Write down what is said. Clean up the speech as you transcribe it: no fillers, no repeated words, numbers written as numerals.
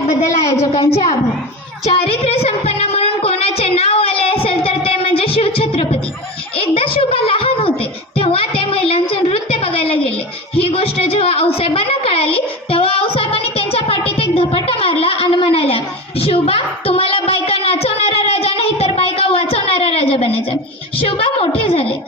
त्याबद्दल आयोजकांचे आभार. चारित्र्य संपन्न म्हणून कोणाचे नाव आले असेल तर ते म्हणजे शिवछत्रपती. एकदा शिवबा लहान होते तेव्हा ते महिलांचे नृत्य बघायला गेले. ही गोष्ट जेव्हा आऊसाहेबांना कळाली तेव्हा आऊसाहेबांनी त्यांच्या पाठीत एक धपाटा मारला आणि म्हणाल्या, शिवबा, तुम्हाला बायका नाचवणारा राजा नाही तर बायका वाचवणारा राजा बनायचा. शिवबा मोठे झाले